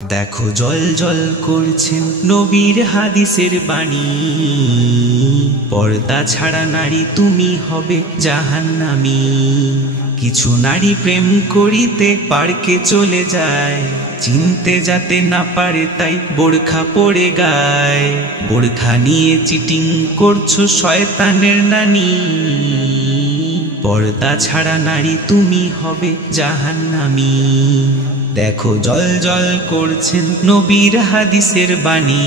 দেখো জল জল করছেন নবীর হাদিসের বাণী, পর্দা ছাড়া নারী তুমি হবে জাহান্নামী। কিছু নারী প্রেম করিতে পার্কে চলে যায়, চিনতে যাতে না পারে তাই বোরখা পরে গায়। বোরখা নিয়ে চিটিং করছো শয়তানের নানি, পর্দা ছাড়া নারী তুমি হবে জাহান্নামী। দেখো জল জল করছেন নবীর হাদিসের বাণী,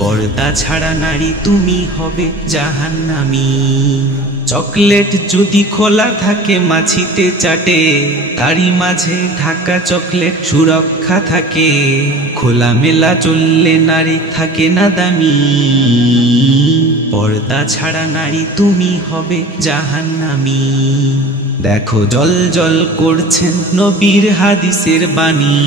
পর্দা ছাড়া নারী তুমি হবে জাহান্নামী। চকলেট যদি খোলা থাকে মাছিতে চাটে, তারই মাঝে ঢাকা চকলেট সুরক্ষা থাকে। খোলা মেলা চললে নারী থাকে না দামি, পর্দা ছাড়া নারী তুমি হবে জাহান্নামী। দেখো জল জল করছেন নবীর হাদিসের বাণী,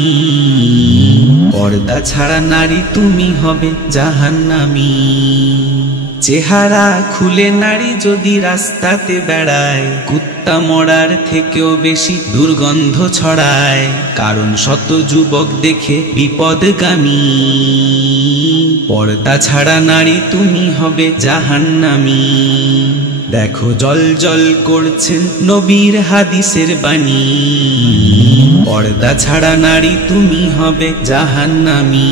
পর্দা ছাড়া নারী তুমি হবে জাহান্নামী। চেহারা খুলে নারী যদি রাস্তাতে বেড়ায়, কুত্তা মরার থেকেও বেশি দুর্গন্ধ ছড়ায়। কারণ শত যুবক দেখে বিপদগামী, পর্দা ছাড়া নারী তুমি হবে জাহান্নামী। দেখো জল জল করছেন নবীর হাদিসের বাণী, পর্দা ছাড়া নারী তুমি হবে জাহান্নামী।